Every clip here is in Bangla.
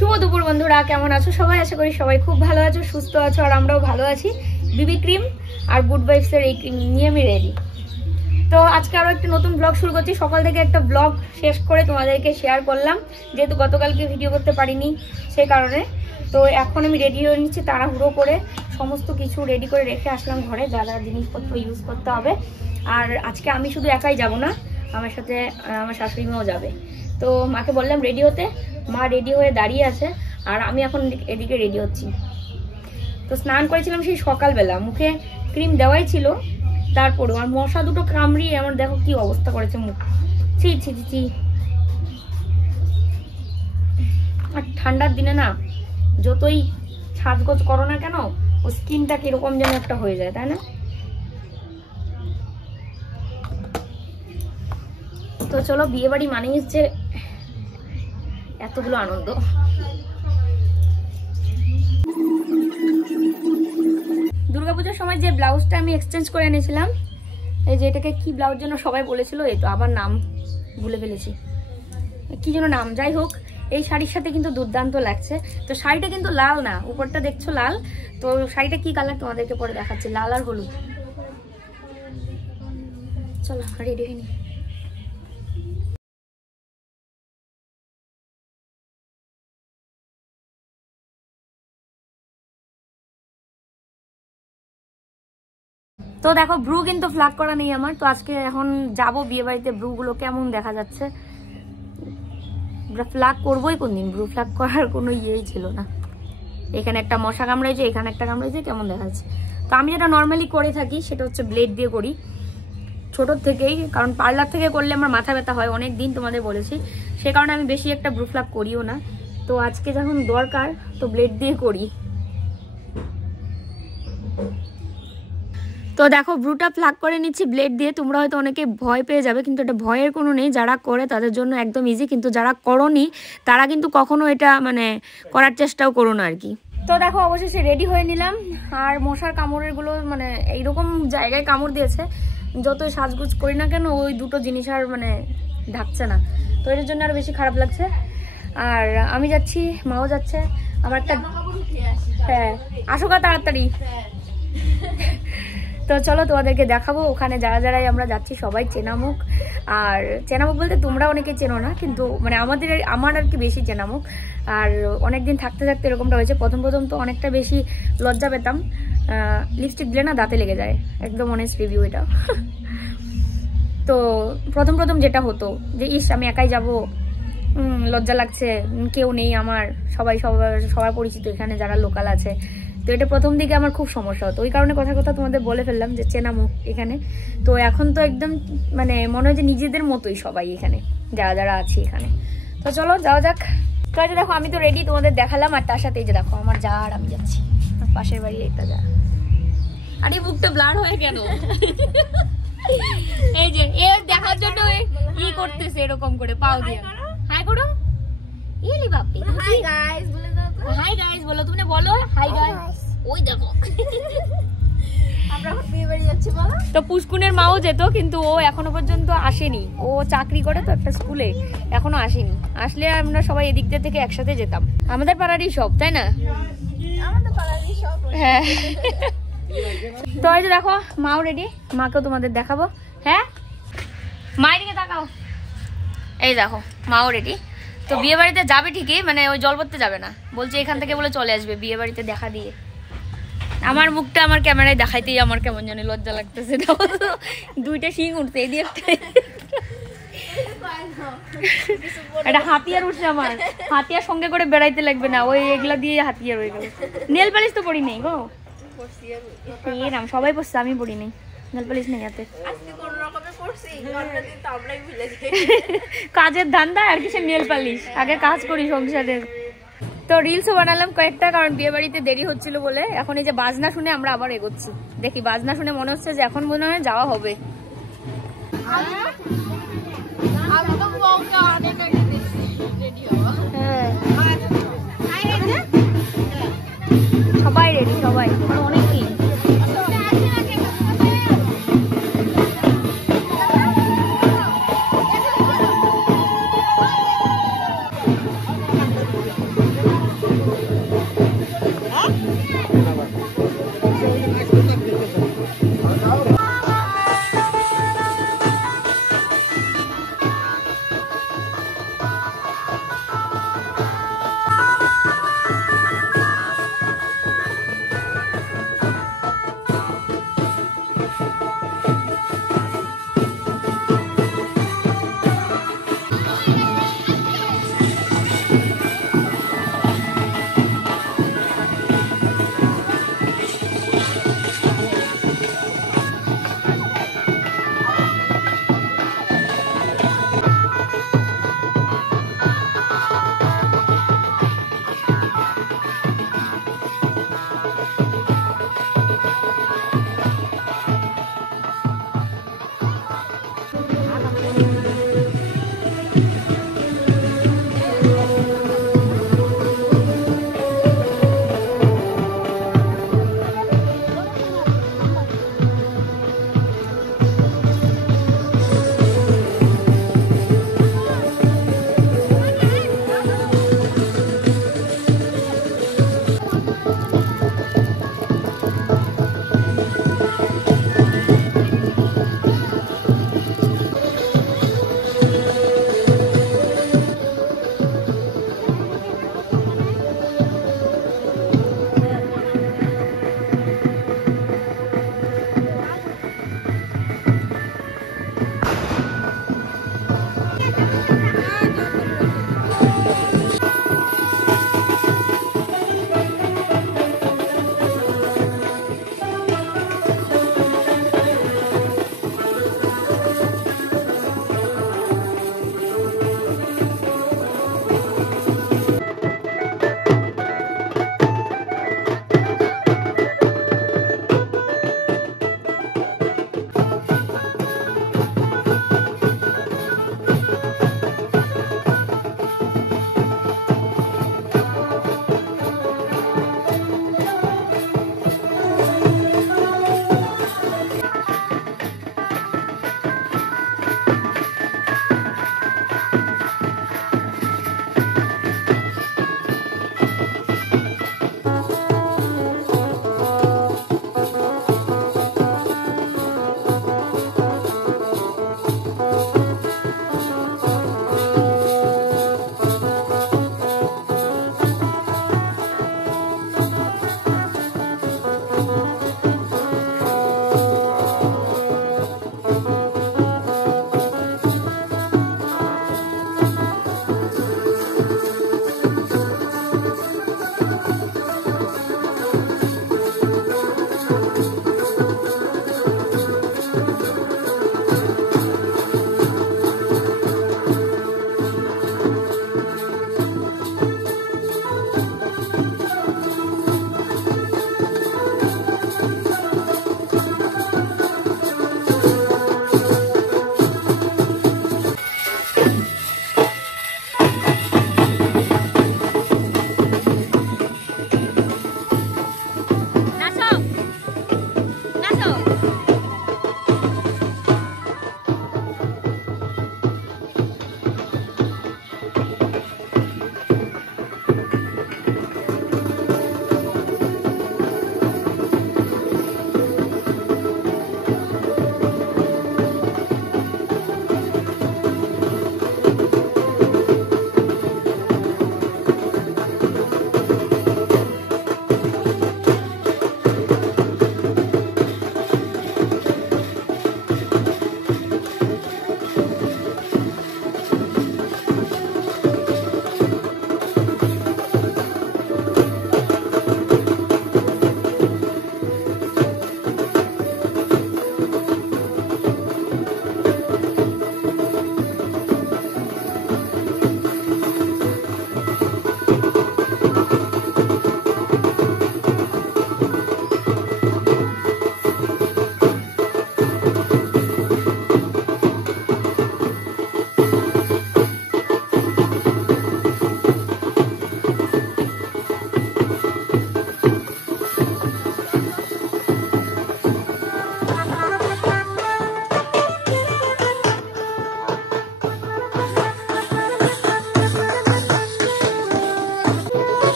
শুভ দুপুর বন্ধুরা, কেমন আছো সবাই? আশা করি সবাই খুব ভালো আছো, সুস্থ আছো, আর আমরাও ভালো আছি। বিবি ক্রিম আর গুড ভাইবস এর এই ক্রিম নিয়ে আমি রেডি। তো আজকে আরো একটা নতুন ব্লগ শুরু করছি। সকাল থেকে একটা ব্লগ শেষ করে তোমাদেরকে শেয়ার করলাম, যেহেতু গতকালকে ভিডিও করতে পারিনি সেই কারণে। তো এখন আমি রেডি হয়ে নিচ্ছি, তাড়াহুড়ো করে সমস্ত কিছু রেডি করে রেখে আসলাম ঘরে, যা যা জিনিসপত্র ইউজ করতে হবে। আর আজকে আমি শুধু একাই যাব না, আমার সাথে আমার শাশুড়ি মাও যাবে। তো মাকে বললাম রেডি হতে, মা রেডি হয়ে দাঁড়িয়ে আছে, আর আমি এখন এদিকে রেডি হচ্ছি। তো স্নান করেছিলাম সেই সকালবেলা, মুখে ক্রিম দেওয়াই ছিল, তারপরেও আর মশা দুটো কামড়িয়ে আমার দেখো কি অবস্থা করেছে মুখ। ছি ছি ছি ছি। আর ঠান্ডার দিনে না যতই সাজগোজ করো না কেন, ও স্কিনটা কিরকম যেন একটা হয়ে যায়, তাই না? তো চলো, বিয়ে বাড়ি মানেই হচ্ছে এতগুলো আনন্দ। দুর্গাপূজার সময় যে ব্লাউজটা আমি এক্সচেঞ্জ করে এনেছিলাম, এই যে এটাকে কি ব্লাউজ যেন সবাই বলেছিল, এই তো আবার নাম ভুলে ফেলেছি, কি যেন নাম। যাই হোক, এই শাড়ির সাথে কিন্তু দুর্দান্ত লাগছে। তো শাড়িটা কিন্তু লাল না, উপরটা দেখছো লাল। তো শাড়িটা কি কালার তোমাদেরকে পরে দেখাচ্ছি, লাল আর হলুদ। চলো রেডি হয়নি। তো দেখো, ব্রু কিন্তু ফ্লাগ করা নেই আমার। তো আজকে এখন যাব বিয়ে বাড়িতে, ব্রু গুলো কেমন দেখা যাচ্ছে। ফ্লাগ করবোই কোন দিন, ব্রু ফ্লাগ করার কোনো ইয়েই ছিল না। এখানে একটা মশা কামড়াইছে, এখানে একটা কামড়াইছে, কেমন দেখা যাচ্ছে। তো আমি যেটা নর্মালি করে থাকি সেটা হচ্ছে ব্লেড দিয়ে করি ছোটোর থেকেই, কারণ পার্লার থেকে করলে আমার মাথা ব্যথা হয় অনেক দিন, তোমাদের বলেছি। সে কারণে আমি বেশি একটা ব্রু ফ্লাগ করিও না। তো আজকে যখন দরকার তো ব্লেড দিয়ে করি। তো দেখো, ব্রুটা প্লাগ করে নিচ্ছি ব্লেড দিয়ে। তোমরা হয়তো অনেকে ভয় পেয়ে যাবে, কিন্তু এটা ভয়ের কোনো নেই। যারা করে তাদের জন্য একদম ইজি, কিন্তু যারা করনি তারা কিন্তু কখনো এটা করার চেষ্টাও করো না আর কি। তো দেখো, অবশেষে রেডি হয়ে নিলাম। আর মশার কামড়ের গুলো এইরকম জায়গায় কামড় দিয়েছে, যতই সাজগুজ করি না কেন ওই দুটো জিনিস আর ঢাকছে না। তো এর জন্য আরো বেশি খারাপ লাগছে। আর আমি যাচ্ছি, মাও যাচ্ছে। আমার একটা হ্যাঁ, আসো গা তাড়াতাড়ি। তো চলো তোমাদেরকে দেখাবো ওখানে যারা যারাই আমরা যাচ্ছি সবাই চেনামুখ। আর চেনামুখ বলতে তোমরা অনেকে চেনো না, কিন্তু আমার আর কি বেশি চেনামুখ। আর অনেকদিন থাকতে থাকতে এরকমটা হয়েছে। প্রথম তো অনেকটা বেশি লজ্জা পেতাম, লিপস্টিক দিলে না দাঁতে লেগে যায়, একদম অনেস্ট রিভিউ এটা। তো প্রথম যেটা হতো যে ইস আমি একাই যাব, লজ্জা লাগছে, কেউ নেই আমার, সবাই পরিচিত এখানে যারা লোকাল আছে। তো এটা প্রথম দিকে আমার খুব সমস্যা হতো, ওই কারণে কথা তোমাদের বলে ফেললাম যে চেনা মুখ এখানে। তো এখন তো একদম মনে হয় যে নিজেদের মতোই সবাই এখানে যারা যারা আছে এখানে। তো চলো যাওয়া যাক। তো এই যে দেখো, আমি তো রেডি, তোমাদের দেখালাম। আর তার সাথে এই যে দেখো আমার যা, আর আমি যাচ্ছি পাশের বাড়ির একটা যা। আরে বুকটা ব্লার হয়ে কেন? এই যে দেখার জন্য ই করতেছে এরকম করে পাও দিয়ে। হাই করো। ইলি বাপি, হাই গাইস বলে দাও তো। হাই গাইস বলো, তুমি বলো হাই গাইস। ওই দেখো আমরা এখন বিয়ে বাড়ি যাচ্ছি বলো। তো পুষ্কুনের মাও যেত, কিন্তু ও এখনো পর্যন্ত আসেনি। ও চাকরি করে তো একটা স্কুলে, এখনো আসেনি। আসলে আমরা সবাই এদিক দিয়ে থেকে একসাথে যেতাম। আমাদের পাড়ারই সব, তাই না? আমাদের পাড়ারই সব। হ্যাঁ। তো এই যে দেখো, মাও রেডি, মাকেও তোমাদের দেখাবো। হ্যাঁ, মায়ের দিকে তাকাও। এই দেখো, মাও রেডি। তো বিয়ে বাড়িতে যাবে ঠিকই, ওই জল পড়তে যাবে না, বলছে এখান থেকে বলে চলে আসবে বিয়ে বাড়িতে দেখা দিয়ে। আমার মুখটা আমার ক্যামেরায় দেখাইতেই আমার কেমন জানি লজ্জা লাগতেছে। দুইটা শিং উঠছে, এই দিয়ে একটা হাতিয়ার উঠছে আমার। হাতিয়ার সঙ্গে করে বেড়াইতে লাগবে না, ওই এগুলা দিয়ে হাতিয়ার হয়ে গেল। নেল পালিশ তো পড়ি নেই গো, নাম সবাই পড়ছে, আমি পড়ি নেই, নেল পালিশ নেই হাতে। কাজের ধান্দা আর কিসের নেল পালিশ, আগে কাজ করি সংসারের। তো রিলসও বানালাম কয়েকটা, কারণ বিয়ে বাড়িতে দেরি হচ্ছিল বলে। এখন এই যে বাজনা শুনে আমরা আবার এগোচ্ছি। দেখি, বাজনা শুনে মনে হচ্ছে যে এখন মনে হয় যাওয়া হবে। সবাই রেডি, সবাই অনেকেই।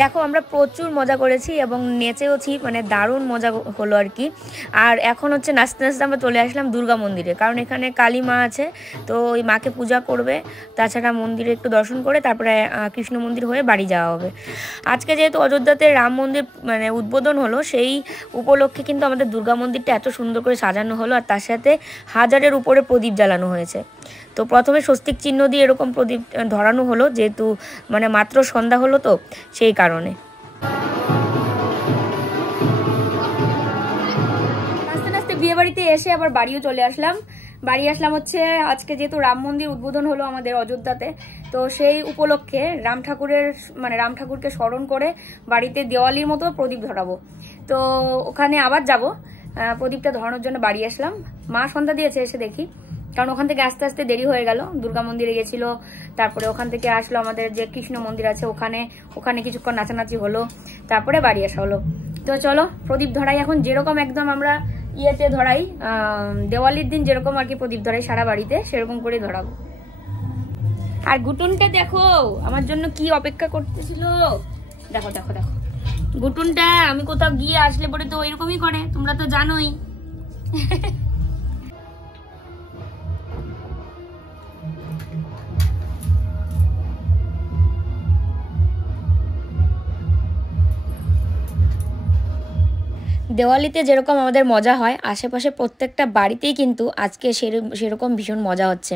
দেখো আমরা প্রচুর মজা করেছি এবং নেচেওছি, মানে দারুণ মজা হলো আর কি। আর এখন হচ্ছে নাচতে নাচতে আমরা চলে আসলাম দুর্গা মন্দিরে, কারণ এখানে কালী মা আছে, তো ওই মাকে পূজা করবে, তাছাড়া মন্দিরে একটু দর্শন করে তারপরে কৃষ্ণ মন্দির হয়ে বাড়ি যাওয়া হবে। আজকে যেহেতু অযোধ্যাতে রাম মন্দির মানে উদ্বোধন হলো, সেই উপলক্ষে কিন্তু আমাদের দুর্গা মন্দিরটা এত সুন্দর করে সাজানো হলো, আর তার সাথে 1000-এর উপরে প্রদীপ জ্বালানো হয়েছে। তো প্রথমে স্বস্তিক চিহ্ন দিয়ে এরকম প্রদীপ ধরানো হলো, যেহেতু মানে মাত্র সন্ধ্যা হলো তো সেই কারণে। আস্তে আস্তে বিয়ে বাড়িতে এসে আবার বাড়িও চলে আসলাম। বাড়ি আসলাম হচ্ছে আজকে যেহেতু রাম মন্দির উদ্বোধন হলো আমাদের অযোধ্যাতে, তো সেই উপলক্ষে রাম ঠাকুরকে স্মরণ করে বাড়িতে দেওয়ালির মতো প্রদীপ ধরাবো। তো ওখানে আবার যাব, প্রদীপটা ধরানোর জন্য বাড়ি আসলাম। মা সন্ধ্যা দিয়েছে, এসে দেখি, কারণ ওখান থেকে আস্তে আস্তে দেরি হয়ে গেল। দুর্গা মন্দিরে গেছিল, তারপরে ওখান থেকে আসলো আমাদের যে কৃষ্ণ মন্দির আছে ওখানে কিছুক্ষণ নাচানাচি হলো, তারপরে বাড়ি আসা হলো। তো চলো প্রদীপ ধরাই এখন, যেরকম একদম আমরা ইয়েতে ধরাই, দেওয়ালির দিন যেরকম আর কি প্রদীপ ধরাই সারা বাড়িতে, সেরকম করে ধরাবো। আর গুটুনটা দেখো আমার জন্য কি অপেক্ষা করতেছিল, দেখো দেখো দেখো গুটুনটা। আমি কোথাও গিয়ে আসলে পরে তো এরকমই করে, তোমরা তো জানোই। দেওয়ালিতে যেরকম আমাদের মজা হয়, আশেপাশে প্রত্যেকটা বাড়িতেই কিন্তু আজকে সেরকম ভীষণ মজা হচ্ছে।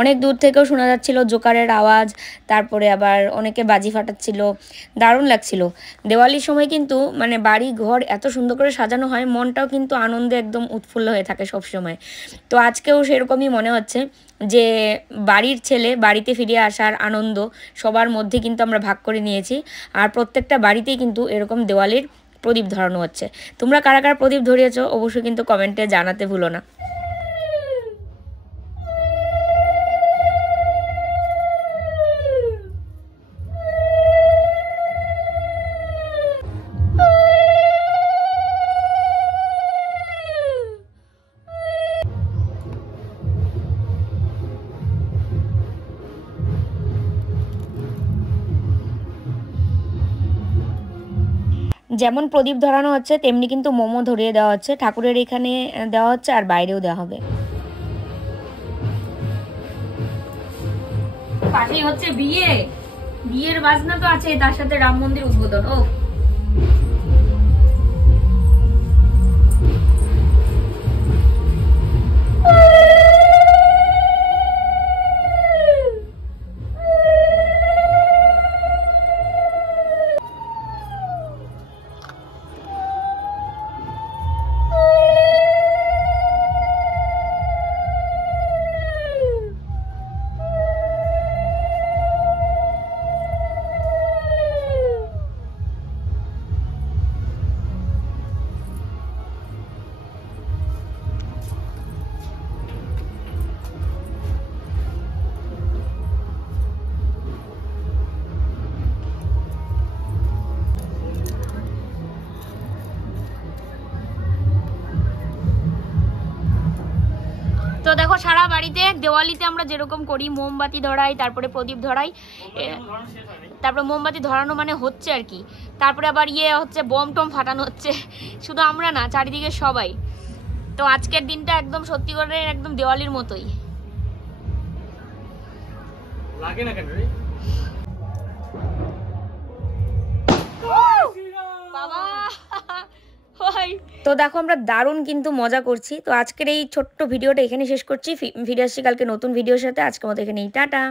অনেক দূর থেকেও শোনা যাচ্ছিল জোকারের আওয়াজ, তারপরে আবার অনেকে বাজি ফাটাচ্ছিল, দারুণ লাগছিল। দেওয়ালির সময় কিন্তু মানে বাড়ি ঘর এত সুন্দর করে সাজানো হয়, মনটাও কিন্তু আনন্দে একদম উৎফুল্ল হয়ে থাকে সব সময়। তো আজকেও সেরকমই মনে হচ্ছে যে বাড়ির ছেলে বাড়িতে ফিরে আসার আনন্দ সবার মধ্যে কিন্তু আমরা ভাগ করে নিয়েছি। আর প্রত্যেকটা বাড়িতেই কিন্তু এরকম দেওয়ালির প্রদীপ ধরানো হচ্ছে। তোমরা কারা কারা প্রদীপ ধরিয়েছো অবশ্যই কিন্তু কমেন্টে জানাতে ভুলো না। যেমন প্রদীপ ধরানো হচ্ছে তেমনি কিন্তু মোমো ধরিয়ে দেওয়া হচ্ছে, ঠাকুরের এখানে দেওয়া হচ্ছে আর বাইরেও দেওয়া হবে। পাশেই হচ্ছে বিয়ের বাজনা তো আছে, তার সাথে রাম মন্দির উদ্বোধন। ও তো দেখো সারা বাড়িতে দেওয়ালিতে আমরা যেরকম করি, মোমবাতি ধরাই, তারপরে প্রদীপ ধরাই, তারপরে মোমবাতি ধরানো মানে হচ্ছে আর কি, তারপরে আবার হচ্ছে বম টম ফাটানো হচ্ছে, শুধু আমরা না চারিদিকে সবাই। তো আজকের দিনটা একদম সত্যি করে একদম দেওয়ালির মতোই লাগে না কেন রে বাবা। তো দেখো আমরা দারুণ কিন্তু মজা করছি। তো আজকের এই ছোট্ট ভিডিওটা এখানে শেষ করছি, ফিরে আসছি কালকে নতুন ভিডিওর সাথে। আজকের মতো এখানেই, টাটা।